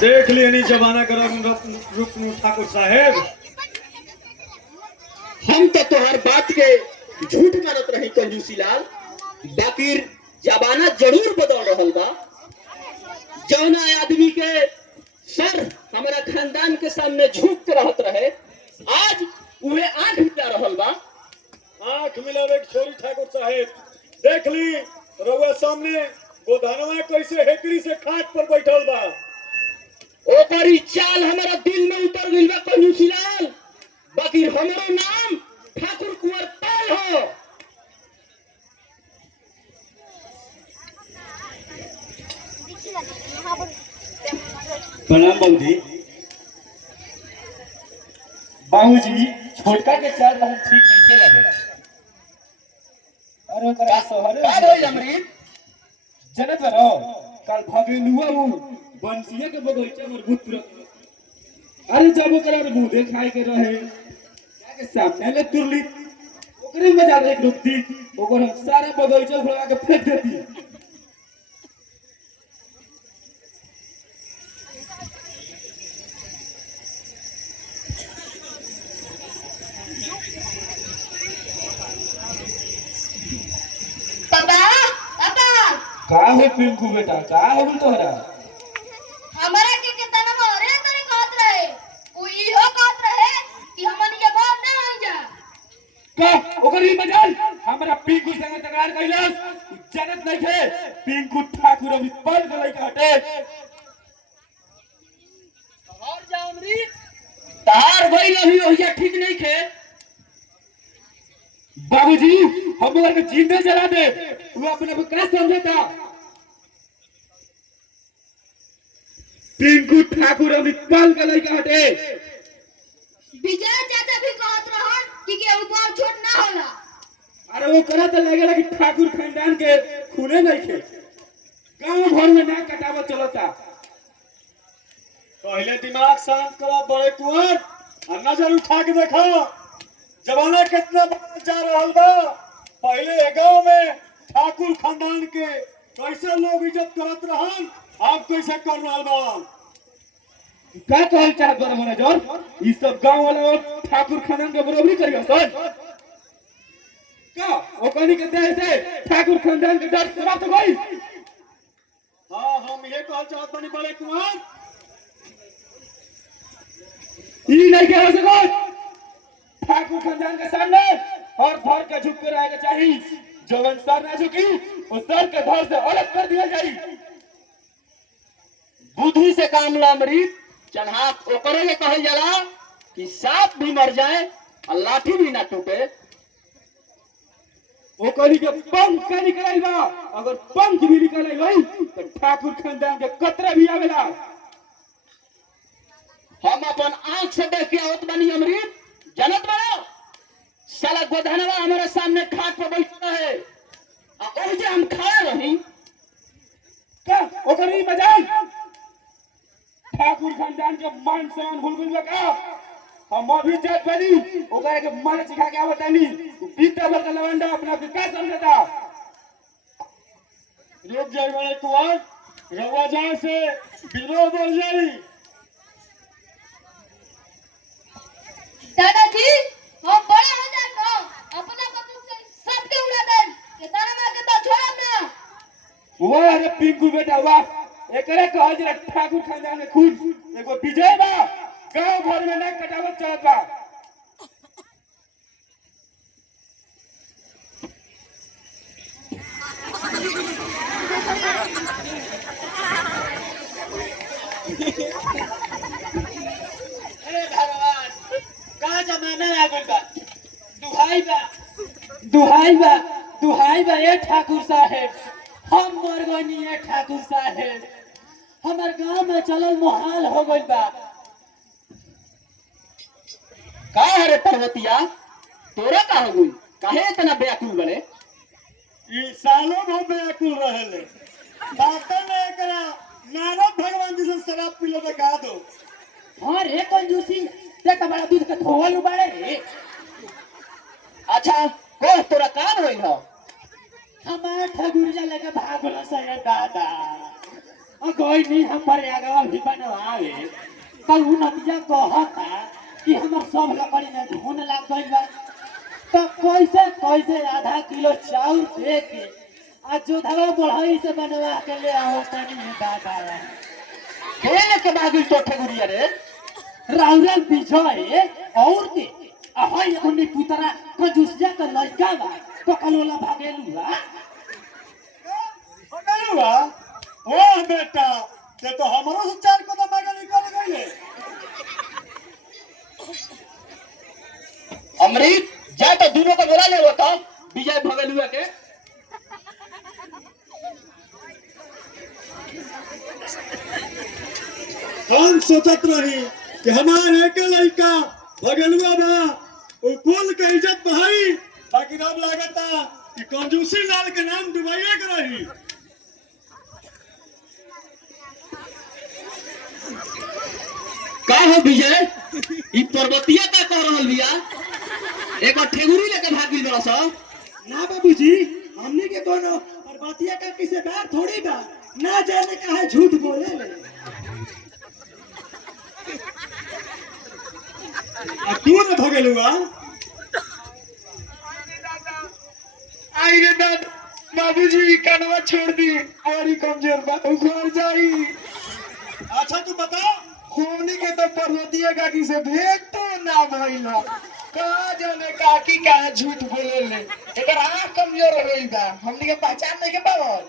देख लेनी जमाना कर रुकनू ठाकुर साहेब। हम तो तोहर बात के झूठ मानत रही कंजूसी लाल, बाकी जमाना जरूर बदल रहल बा। जौना आदमी के सर हमारा खानदान के सामने झुक के रहत रहे, आज उहे आंख मिला रहल बा। आंख मिलावे छोरी ठाकुर साहेब, देख ली रउआ सामने गोदानवा कैसे हेकड़ी से खाट पर बैठल बा। ओकरी चाल हमारा दिल में उतर गइल बा कंजूसी लाल, बाकी हमारो नाम ठाकुर कुंवर पाल हो। प्रणाम बाबूजी। बाबूजी छोटका के चाल रहन ठीक नहीं रहे। अरे ओकरा शहर का होई अमृत? जनत रहो कल भगेलुआ उ बंसिया के बगीचा में भूत तुरंत। अरे जब ओकरा मुंह खाए के रहे के सामने ले तुरली, ओकरे मजा एक रुकती, ओकर सारा बगीचा उड़ा के फेंक देती। पापा पापा का हो पिंकू बेटा, का हो तोहरा? हमरा के केतना मारे तरे कहत रहे, उ इहो कहत रहे कि हमन के बाप ना हो जा। का ओकर ही मजाल हमरा पिंकू संग तकरार कइलस, जनत नहीं थे पिंकू ठाकुर अभी पल गलई के हटे। और जा अमृत, तार भइल अभी ओहिया ठीक नहीं खे। बाबूजी हम ओकर के जिंदे जला दे, तू अपने को क्या समझता? पिंकू ठाकुर अभी पल गलई के हटे। विजय चाचा भी कहत रहन कि केहू बड़ छोट ना होला। अरे वो करा तो लगेला कि ठाकुर खानदान के खूने नहीं खे, गांव भर में ना कटावा चलता। पहले दिमाग शांत करो बड़े कुंवर, और नजर उठा के देखो जमाना कितना बदल जा रहल बा। पहले गांव में ठाकुर खानदान के कैसे लोग इज्जत करत रहन, आप कैसे कर रहल बा। क्या कहल चाहत बा मैनेजर? ई सब गांव वाला ठाकुर खानदान के बरोबरी करियो सर का? ओकनी के देह से ठाकुर खानदान के डर समाप्त हो गई। हाँ, हम ये कहल चाहत बानी बड़े कुंवर, ई नहीं कह सको ठाकुर खानदान के सामने हर धर के झुक के रहेगा चाहिए। जवन सर ना झुकी उस सर के धर से अलग कर दिया जाए। बुद्धि से काम ला अमृत, चन्हाक ओकरे के कहल जाला कि सांप भी मर जाए और लाठी भी ना टूटे। ओकनी के पंख का निकल बा, अगर पंख भी निकल गई तो ठाकुर खानदान के कतरे भी आवेला। हम अपन आंख से देख के आवत बानी अमृत, जनत बड़ो साला गोधनवा हमारे सामने खाट पर बैठा है और ओहि जे हम खड़ा रही। का ओकनी बजाई ठाकुर खानदान के मान सम्मान भूल गइल बा का? हम अभी जात बनी ओकरा के मार सिखा के आवतानी, बीता भर का लवंडा अपना के का समझता? रुक जाए बड़े कुंवर, रउआ जाए से विरोध बढ़ जाई। दादाजी हम बड़े हो जाए तो अपना बंदूक से सबके उड़ा देन, केतना मार के तो छोड़ब ना। वाह रे पिंकू बेटा वाह, एकरे कहल जरा ठाकुर खानदान में खून एगो विजय बा, गांव भर में ना कटावत चलत बा। अरे भगवान, का जमाना आ गइल बा। दुहाई बा दुहाई बा ए ठाकुर साहेब, हम मर गनी ए ठाकुर साहेब, हमार गांव में चलल मुहाल हो गइल बा। का हरे पर्वतिया, तोरा का हो गइल? काहे इतना व्याकुल बड़े? ई सालों भर व्याकुल रहेले, बातें में एकरा नारद भगवान जी से शराब पिलो दिखा दो। हाँ रे कंजूसी, देखा बड़ा दूध के धोवल उबाड़े रे। अच्छा कह तोरा काम होइल हो? हमार ठगुरिया लगे भागल सया दादा। कोई नहीं हमारे आगवा भी बनवावे कल उ नदिया कहता कि हमर सब लकड़ी में घुन लग गइल बा तो कैसे कैसे आधा किलो चाउर दे के आ जोधवा बढ़ई से बनवा के ले आओ तनी दादा खेल के बागिल तो ठेगुरिया रे राउरल विजय और के हई उन्नी पुतरा कंजूसिया का लड़का बा तो कलोला भागेलू बा भगलुआ ओ बेटा ते तो हमरो से 4 कदम आगे निकल गइले। अमृत जा तो दोनों को बोला ले वो तो विजय भगलुआ के हम सोचत रही कि हमारे एक लड़का भगलुआ बा वो कुल के इज्जत बहाई बाकी अब लागता कि कंजूसी लाल के नाम डुबाइए के रही। का हो विजय ई पर्वतिया का कह रहल बिया एक ठेगुरी लेके भागिल बड़ा सा ना बाबूजी हमने के कोनो और बातिया का किसे बार थोड़ी बा ना जाने का है झूठ बोले ले आ तू न भगलुआ आई रे दादा बाबूजी कनवा छोड़ दी बड़ी कमजोर बा घर जाई। अच्छा तू बता होनी के तो पर्वतीय काकी से भेंट तो ना भइल कहा जाने काकी का झूठ बोले ले एकर आंख कमजोर हो गई बा हमनी के पहचान नहीं के पावल।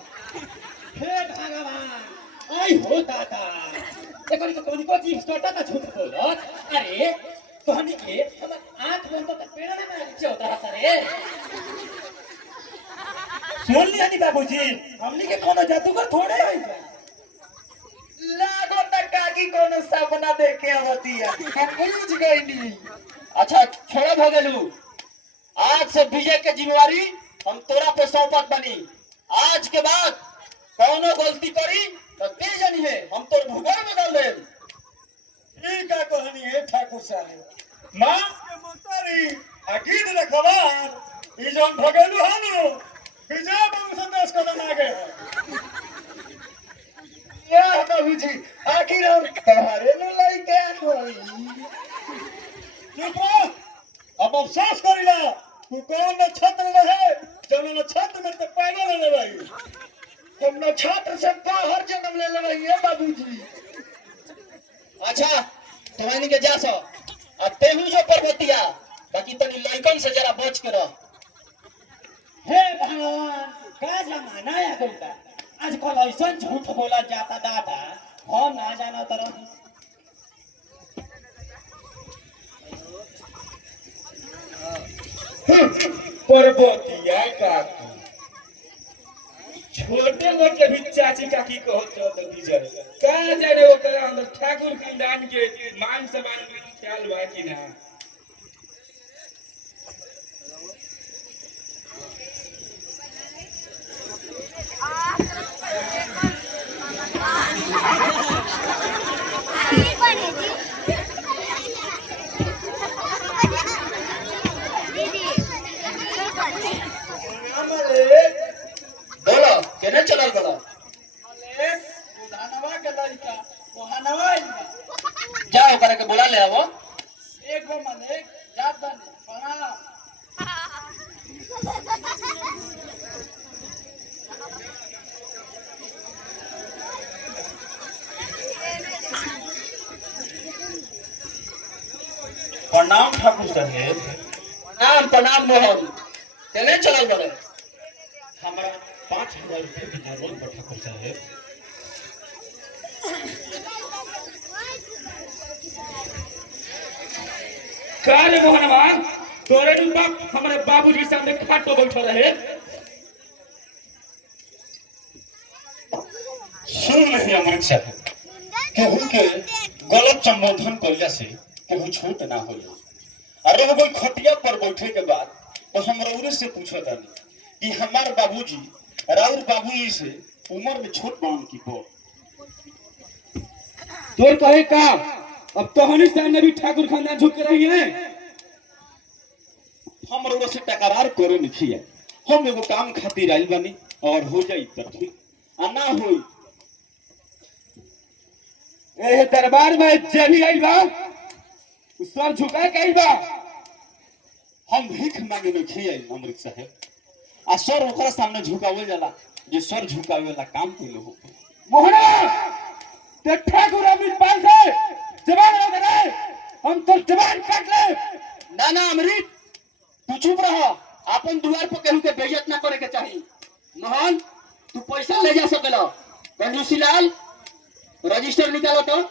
हे भगवान ओए हो दादा देखो तो कौन को जीव छोटा का झूठ बोलत अरे कहनी के हम आंख बंद तो पेड़ में नीचे होता है रे सुन लिया नी बाबूजी हमनी के कोनो जादूगर थोड़े है लागो त काकी कोनो सपना देखे आवतिया हम बुझ गइनी। अच्छा छोड़ा भगलू आज से विजय के जिम्मेवारी हम तोरा पे सौंपत बनी आज के बाद कौनो गलती करी तो दे जानी है हम तोर भूगोल बदल देब। ई का कहानी है ठाकुर साहब मां के मोतारी अकीद रखवार ई जोन भगलू हनु विजय बाबू से 10 कदम आगे है। या बाबूजी आखिर हम तोहरे न लइके होई चुप रह अब अफसोस करिला तू कौन नक्षत्र रहे जौन नक्षत्र में तो पैदा ले रही हम न छात्र से बाहर जन्म ले लेबै ये बाबूजी। अच्छा तुम्हारी के जा सो अब तेहू जो पर्वतिया बाकी तनी लइकन से जरा बच के रह। हे भगवान का जमाना आ गइल बा आजकल ऐसा झूठ बोला जाता दादा हम ना जाना तरह पर्वतिया काकी छोटे मोट के भी चाची काकी कहो तो गुजर का जाने वो करे अंदर ठाकुर खानदान के मान सम्मान के ख्याल बा कि ना। बोलो केने चलल बड़ा बुढ़ानवा के लड़का बुढ़ानवा जाओ करे के बुला ले आवो। एक गो मने जात बने प्रणाम। प्रणाम ठाकुर साहेब। प्रणाम प्रणाम मोहन केने चलल बड़ा हमारा 5000 रुपये की जरूरत बा ठाकुर साहेब। का रे मोहनवा तोरे नु बाप हमारे बाबूजी सामने खाट पे बैठल रहे। सुन नहीं अमृत साहब केहू के गलत संबोधन कइला से केहू छूट ना होई अरे वो कोई खटिया पर बैठे के बाद तो हम रउरे से पूछत हनी कि हमार बाबूजी राउर बाबूजी से उम्र में छोट बान की बड़ तोर कहे का अब तोहनी सामने भी ठाकुर खानदान झुक के रही है। हम रउरा से टकरार करे नहीं है हम एगो काम खातिर आइल बानी और हो जाई त ठीक आ ना होई ए दरबार में जे भी आइल बा उ सर झुका के आइल बा। हम भीख मांगे में खी आई अमृत साहब आ सर ओकरा सामने झुकावल जाला जे सर झुकावे वाला काम के लोग मोहना ते ठाकुर अमृत पाल से जवान हो गए, हम तो जवान काट ले। ना ना अमृत, तू चुप रह। अपन द्वार पर केहू के बेइज्जत ना करे के चाहिए। मोहन, तू पैसा ले जा सकेला। कंजूसी लाल, रजिस्टर निकालो तो।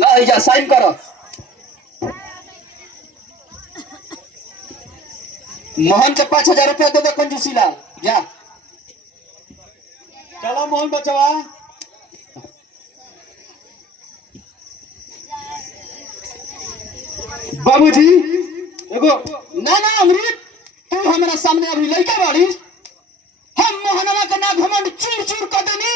ला जा साइन करो। मोहन के 5000 रुपया दे दो कंजूसी लाल, जा। चलो मोहन बचवा। बाबूजी एगो ना ना अमृत, तू हमारा सामने अभी लड़का बाड़ी। हम मोहनवा के ना घमंड चूर चूर कर देनी।